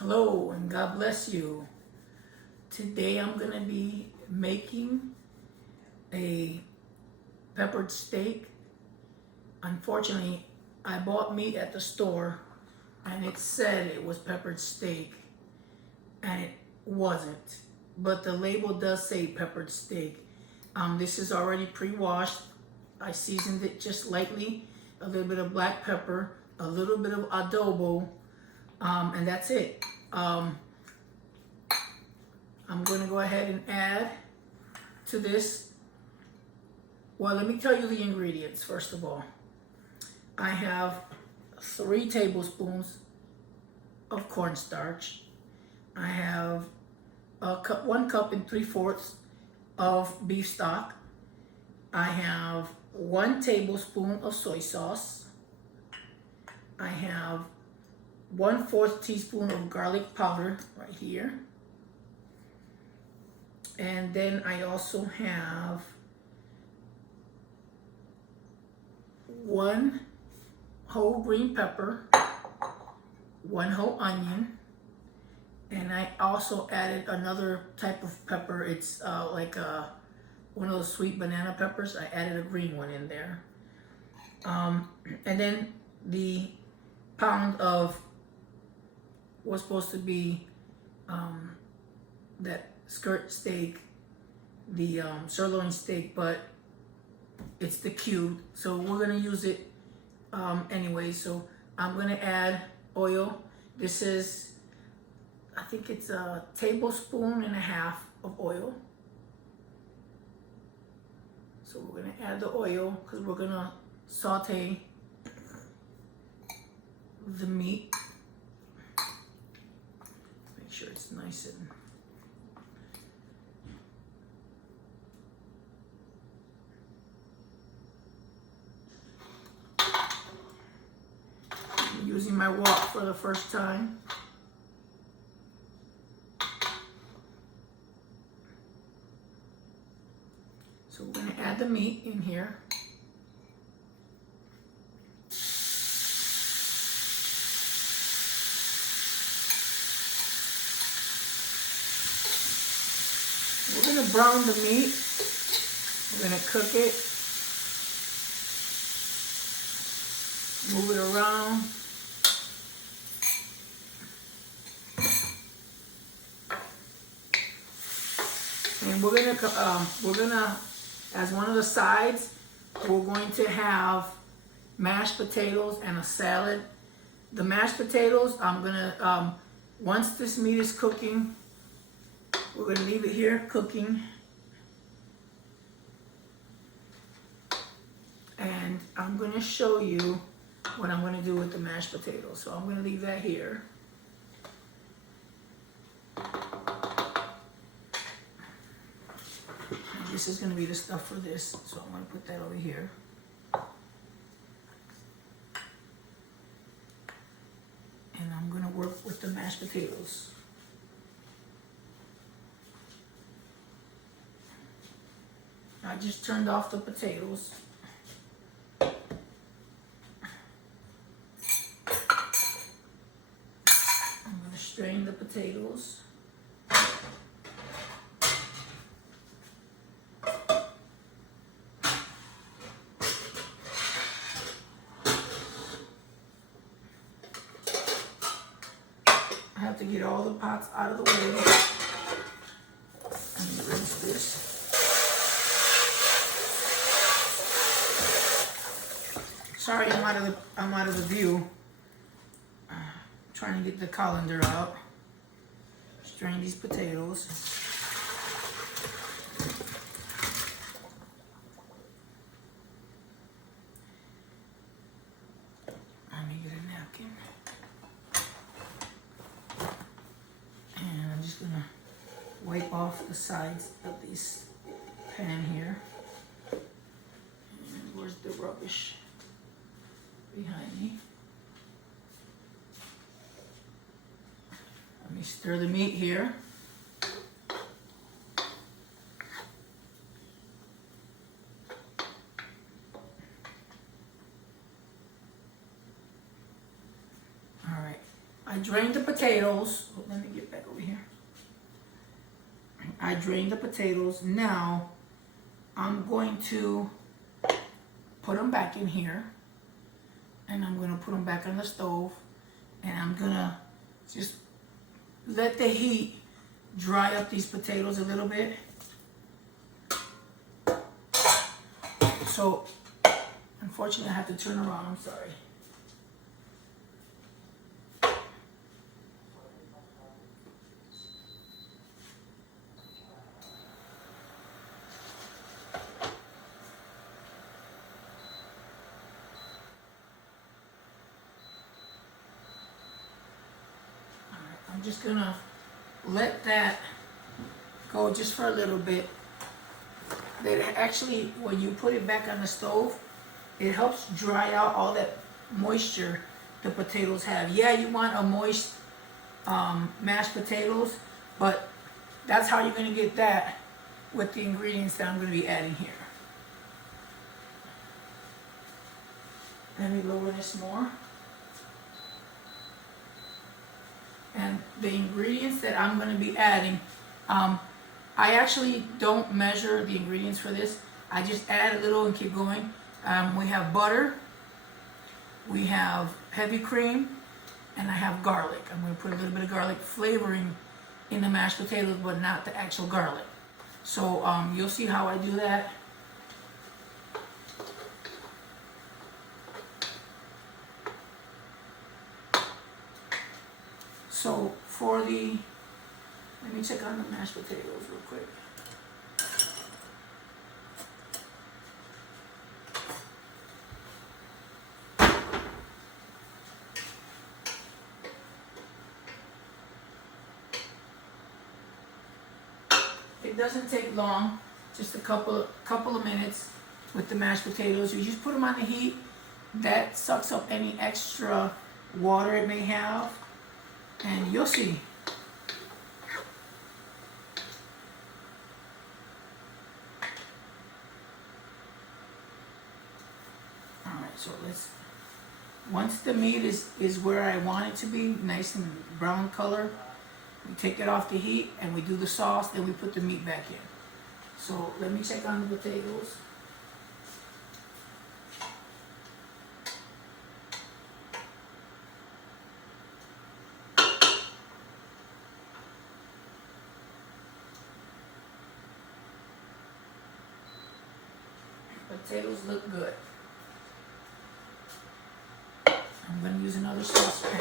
Hello and God bless you. Today I'm going to be making a peppered steak. Unfortunately, I bought meat at the store and it said it was peppered steak and it wasn't. But the label does say peppered steak. This is already pre-washed. I seasoned it just lightly, a little bit of black pepper, a little bit of adobo, and that's it. I'm going to go ahead and add to this. Well, let me tell you the ingredients first of all. I have 3 tablespoons of cornstarch. I have 1 cup and 3/4 of beef stock. I have 1 tablespoon of soy sauce. I have 1/4 teaspoon of garlic powder right here. And then I also have 1 whole green pepper, 1 whole onion, and I also added another type of pepper. It's like one of those sweet banana peppers. I added a green one in there. And then the pound of what's supposed to be that skirt steak, the sirloin steak, but it's the cube, so we're gonna use it anyway. So I'm gonna add oil. This is, I think it's a 1.5 tablespoons of oil. So we're gonna add the oil because we're gonna saute the meat. Make sure it's nice and I'm using my wok for the first time. So we're going to add the meat in here. We're going to brown the meat. We're going to cook it. Move it around. And we're gonna, as one of the sides, we're going to have mashed potatoes and a salad. The mashed potatoes, I'm gonna, once this meat is cooking, we're gonna leave it here cooking. And I'm gonna show you what I'm gonna do with the mashed potatoes. So I'm gonna leave that here. This is going to be the stuff for this, so I'm going to put that over here. And I'm going to work with the mashed potatoes. I just turned off the potatoes. I'm going to strain the potatoes. I have to get all the pots out of the way and rinse this. Sorry, I'm out of the view. Trying to get the colander out. Strain these potatoes. Let me get a napkin. And I'm just gonna wipe off the sides of this pan here. And where's the rubbish? Behind me. Let me stir the meat here. All right, I drained the potatoes, drained the potatoes. Now I'm going to put them back in here, and I'm going to put them back on the stove, and I'm going to just let the heat dry up these potatoes a little bit. So unfortunately I have to turn around, I'm sorry. I'm just gonna let that go just for a little bit. That actually, when you put it back on the stove, it helps dry out all that moisture the potatoes have. Yeah, you want a moist mashed potatoes, but that's how you're gonna get that with the ingredients that I'm gonna be adding here. Let me lower this more. And the ingredients that I'm going to be adding, I actually don't measure the ingredients for this. I just add a little and keep going. We have butter, we have heavy cream, and I have garlic. I'm going to put a little bit of garlic flavoring in the mashed potatoes, but not the actual garlic. So you'll see how I do that. So for the, let me check on the mashed potatoes real quick. It doesn't take long, just a couple of minutes with the mashed potatoes. You just put them on the heat. That sucks up any extra water it may have. And you'll see. All right, so once the meat is where I want it to be, nice and brown color, we take it off the heat and we do the sauce, then we put the meat back in. So let me check on the potatoes. Potatoes look good. I'm going to use another saucepan.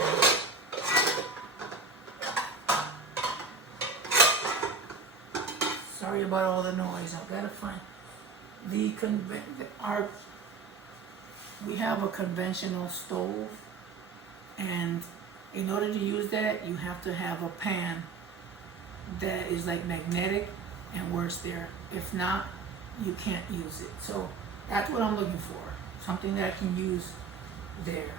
Sorry about all the noise. I've got to find we have a conventional stove, and in order to use that, you have to have a pan that is like magnetic and works there. If not, you can't use it. So that's what I'm looking for. Something that I can use there.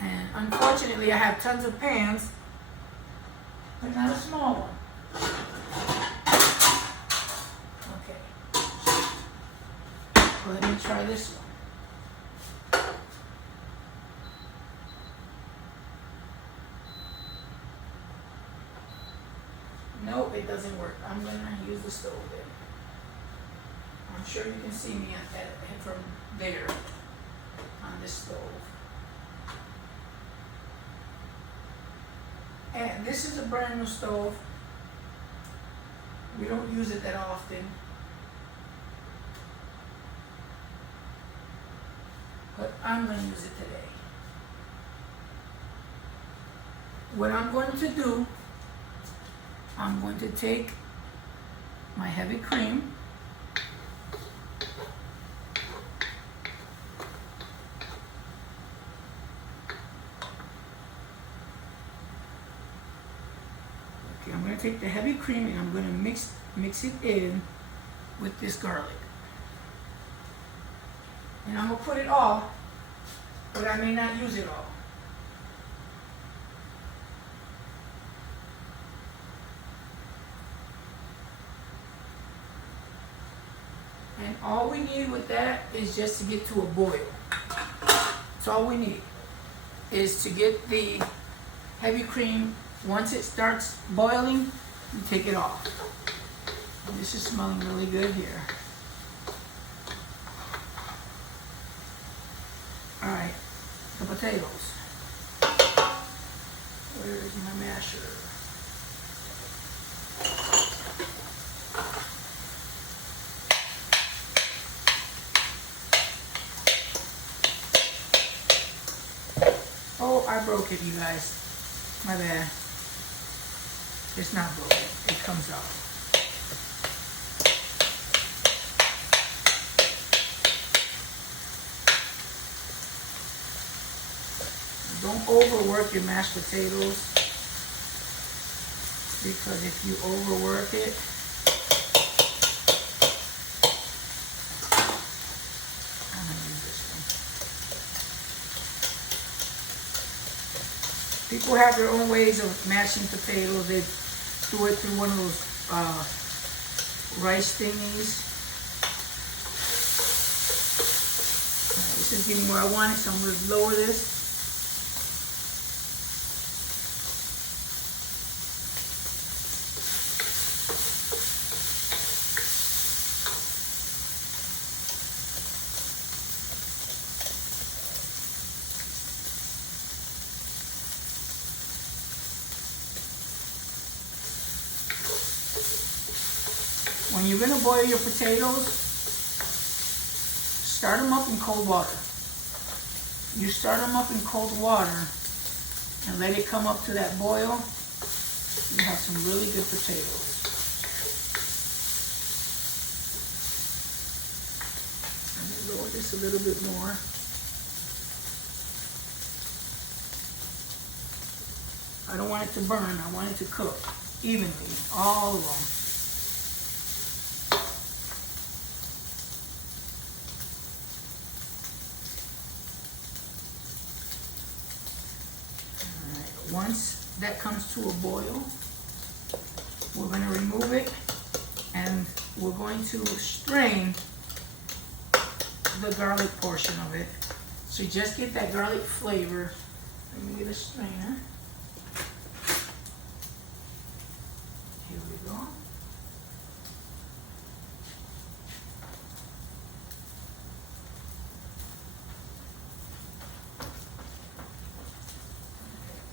And unfortunately I have tons of pans, but not a small one. Okay. Well, let me try this one. Nope, it doesn't work. I'm gonna use the stove then. I'm sure you can see me from there on this stove. And this is a brand new stove. We don't use it that often. But I'm gonna use it today. What I'm going to do, I'm going to take my heavy cream, okay, I'm going to take the heavy cream and I'm going to mix it in with this garlic. And I'm going to put it all, but I may not use it all. And all we need with that is just to get to a boil. That's all we need, is to get the heavy cream, once it starts boiling, you take it off. And this is smelling really good here. All right, the potatoes. Where is my masher? Oh, I broke it, you guys. My bad. It's not broken. It comes out. Don't overwork your mashed potatoes, because if you overwork it, I'm gonna use this one. People have their own ways of mashing potatoes. They do it through one of those rice thingies. This is getting where I want it, so I'm going to lower this. When you're going to boil your potatoes, start them up in cold water. You start them up in cold water and let it come up to that boil, you have some really good potatoes. I'm going to lower this a little bit more. I don't want it to burn, I want it to cook evenly, all along. Once that comes to a boil, we're going to remove it and we're going to strain the garlic portion of it. So just get that garlic flavor. Let me get a strainer. Here we go.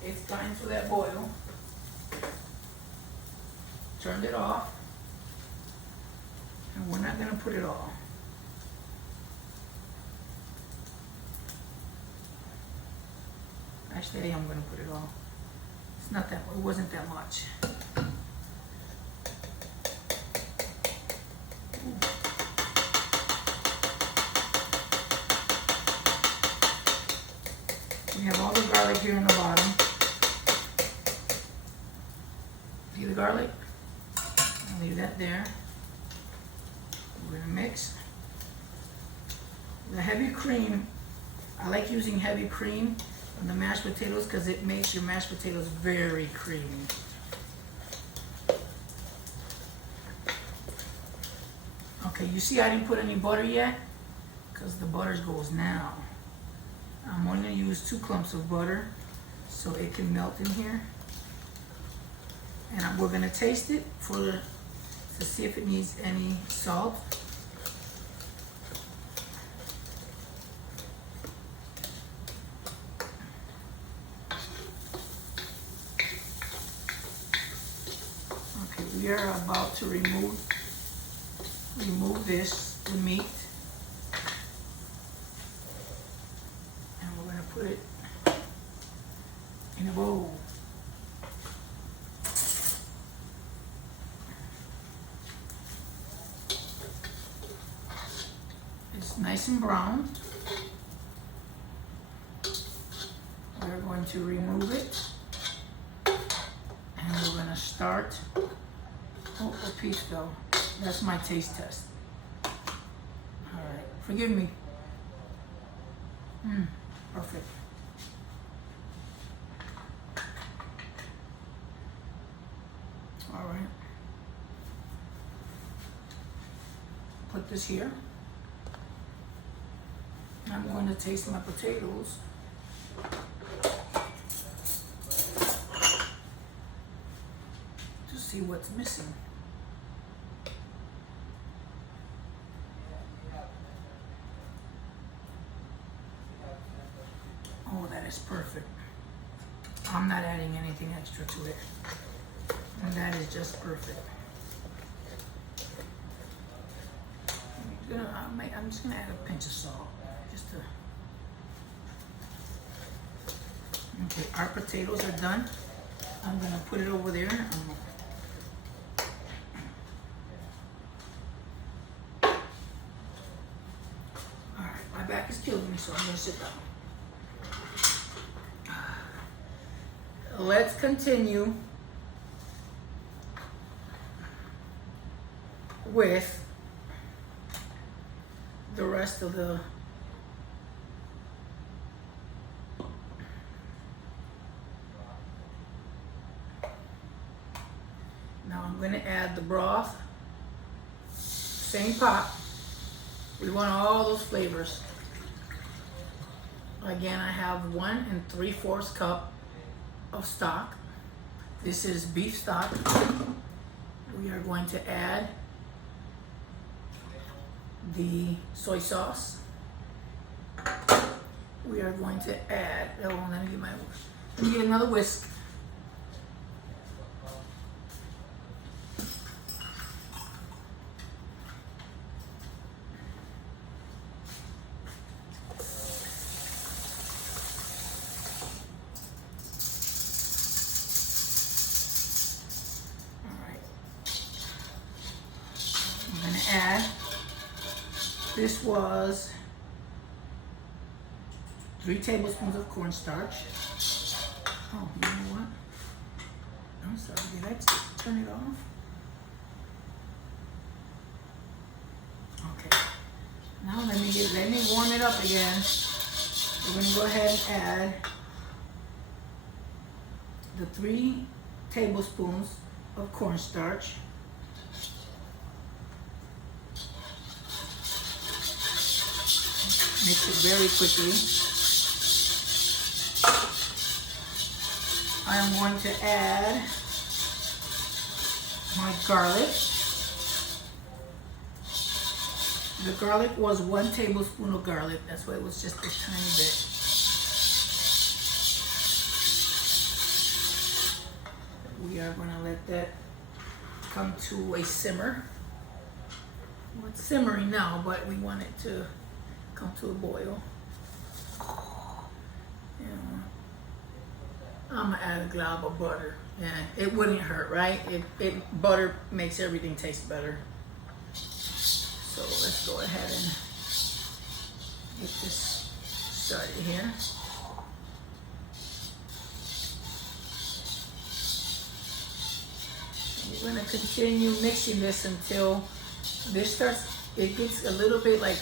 It's gotten to that boil. Turned it off. And we're not going to put it all. Actually, I am going to put it all. It's not that, it wasn't that much. We have all the garlic here in the bottom. See the garlic? I'll leave that there. We're gonna mix. The heavy cream, I like using heavy cream on the mashed potatoes because it makes your mashed potatoes very creamy. Okay, you see I didn't put any butter yet because the butter goes now. I'm only going to use 2 clumps of butter so it can melt in here. And we're going to taste it to see if it needs any salt. Okay, we are about to remove the meat. Put it in a bowl. It's nice and brown. We're going to remove it and we're going to start. Oh, a piece though. That's my taste test. All right, forgive me. Perfect. All right. Put this here. I'm going to taste my potatoes. see what's missing. Oh, that is perfect. I'm not adding anything extra to it. And that is just perfect. I'm just gonna add a pinch of salt. Just to. Okay, our potatoes are done. I'm gonna put it over there. Alright, my back is killing me, so I'm gonna sit down. Let's continue with the rest of the now I'm going to add the broth. Same pot. We want all those flavors. Again, I have 1 3/4 cup of stock. This is beef stock. We are going to add the soy sauce. We are going to add, oh, let me get another whisk. Add, this was 3 tablespoons of cornstarch. Oh, you know what? I'm sorry, did I turn it off? Okay. Now let me warm it up again. We're gonna go ahead and add the 3 tablespoons of cornstarch. Mix it very quickly. I am going to add my garlic. The garlic was 1 tablespoon of garlic. That's why it was just a tiny bit. We are going to let that come to a simmer. Well, it's simmering now, but we want it to come to a boil. Yeah. I'm gonna add a glob of butter. Yeah, it wouldn't hurt, right? Butter makes everything taste better. So let's go ahead and get this started here. We're gonna continue mixing this until this it gets a little bit like,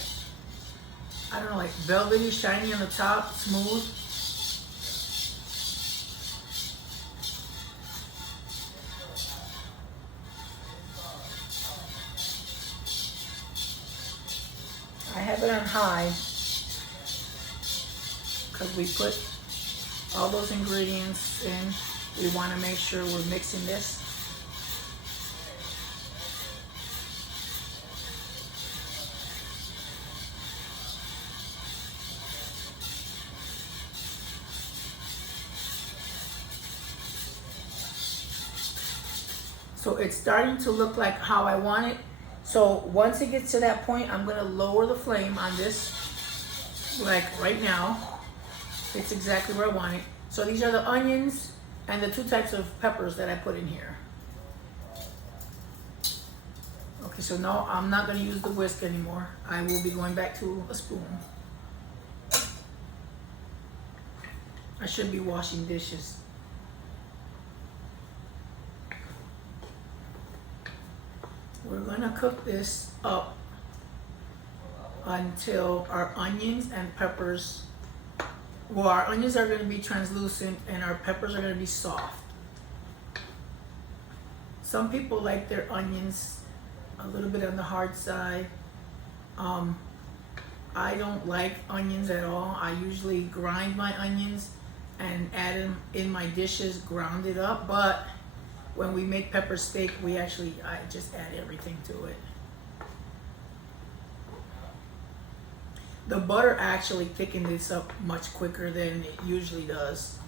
I don't know, like velvety, shiny on the top, smooth. I have it on high because we put all those ingredients in. We want to make sure we're mixing this. So it's starting to look like how I want it. So once it gets to that point, I'm gonna lower the flame on this, like right now. It's exactly where I want it. So these are the onions and the 2 types of peppers that I put in here. Okay, so now I'm not gonna use the whisk anymore. I will be going back to a spoon. I should be washing dishes. We're gonna cook this up until our onions and peppers, well, our onions are gonna be translucent and our peppers are gonna be soft. Some people like their onions a little bit on the hard side. I don't like onions at all. I usually grind my onions and add them in my dishes, ground it up, but when we make pepper steak, I just add everything to it. The butter actually thickens this up much quicker than it usually does.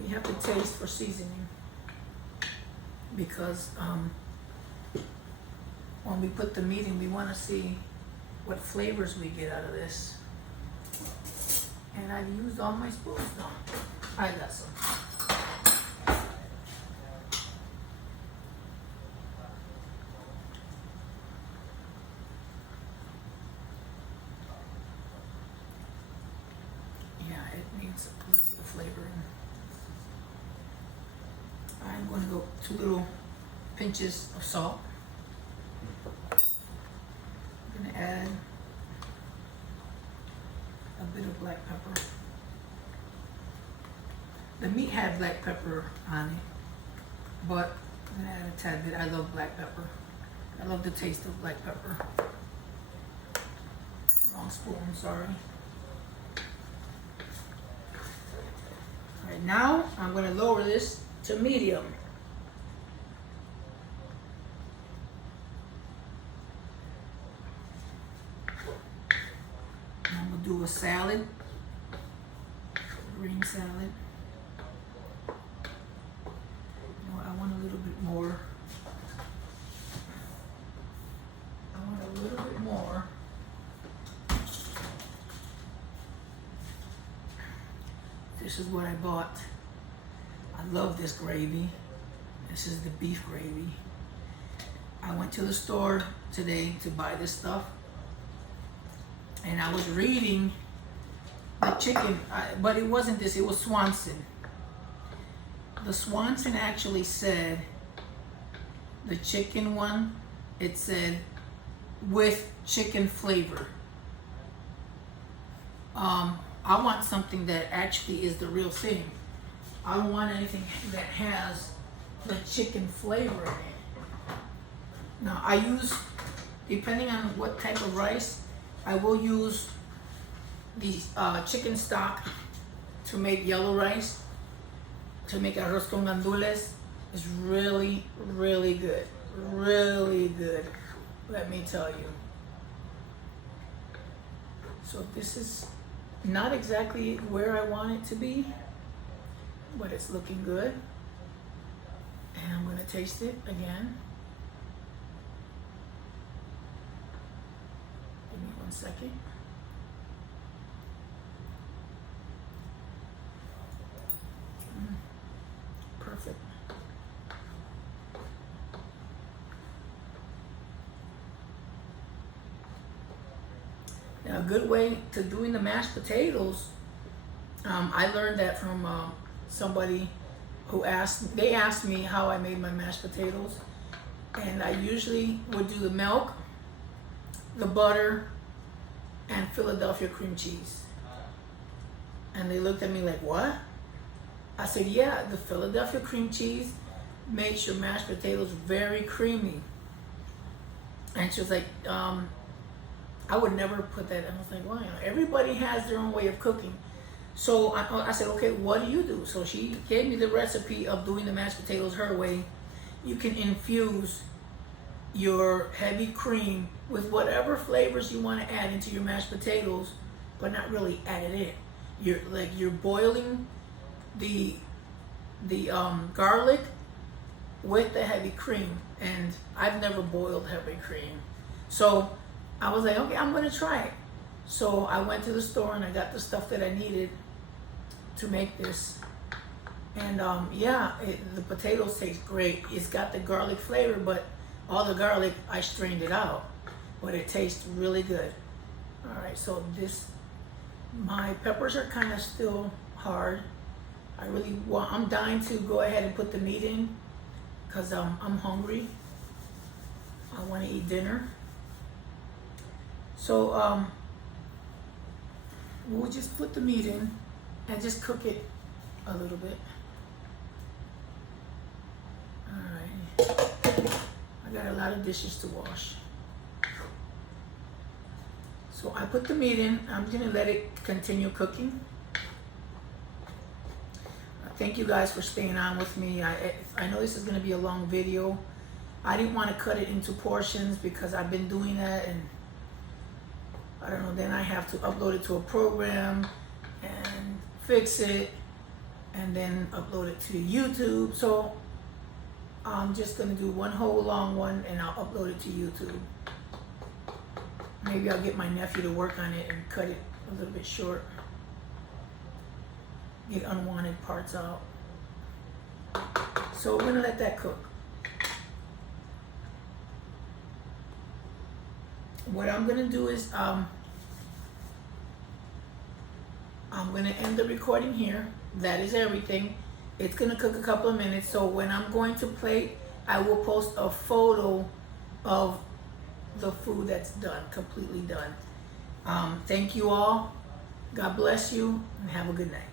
We have to taste for seasoning because when we put the meat in, we want to see what flavors we get out of this. And I've used all my spoons now. I got some. Yeah, it needs a little bit of flavoring. I'm going to go 2 little pinches of salt. I'm going to add a bit of black pepper. The meat had black pepper on it, but I'm going to add a tad bit. I love black pepper. I love the taste of black pepper. Wrong spoon, sorry. All right, now I'm going to lower this to medium. I'm going to do a salad, green salad. I want a little bit more. This is what I bought. I love this gravy. This is the beef gravy. I went to the store today to buy this stuff, and I was reading the chicken, but it wasn't this, it was Swanson. The Swanson actually said, the chicken one, it said with chicken flavor. I want something that actually is the real thing. I don't want anything that has the chicken flavor in it. Now I use, depending on what type of rice, I will use the chicken stock to make yellow rice, to make arroz con gandules. It's really, really good. Really good, let me tell you. So this is not exactly where I want it to be, but it's looking good. And I'm gonna taste it again. Give me 1 second. Perfect. Now, a good way to doing the mashed potatoes, I learned that from somebody who they asked me how I made my mashed potatoes, and I usually would do the milk, the butter, and Philadelphia cream cheese. And they looked at me like, what? I said, yeah, the Philadelphia cream cheese makes your mashed potatoes very creamy. And she was like, I would never put that. I was like, wow, everybody has their own way of cooking. So I said, okay, what do you do? So she gave me the recipe of doing the mashed potatoes her way. You can infuse your heavy cream with whatever flavors you want to add into your mashed potatoes, but not really add it in. You're boiling the garlic with the heavy cream, and I've never boiled heavy cream. So I was like, okay, I'm gonna try it. So I went to the store and I got the stuff that I needed to make this. And yeah, the potatoes taste great. It's got the garlic flavor, but all the garlic, I strained it out. But it tastes really good. All right, so my peppers are kind of still hard. I'm dying to go ahead and put the meat in because I'm hungry. I want to eat dinner. So we'll just put the meat in and just cook it a little bit. All right. I got a lot of dishes to wash. So I put the meat in. I'm gonna let it continue cooking. thank you guys for staying on with me. I know this is going to be a long video. I didn't want to cut it into portions because I've been doing that, and I don't know, then I have to upload it to a program and fix it and then upload it to YouTube. So I'm just going to do one whole long one and I'll upload it to YouTube. Maybe I'll get my nephew to work on it and cut it a little bit short. Get unwanted parts out. So we're going to let that cook. What I'm going to do is I'm going to end the recording here. That is everything. It's going to cook a couple of minutes. So when I'm going to plate, I will post a photo of the food that's done, completely done. Thank you all. God bless you and have a good night.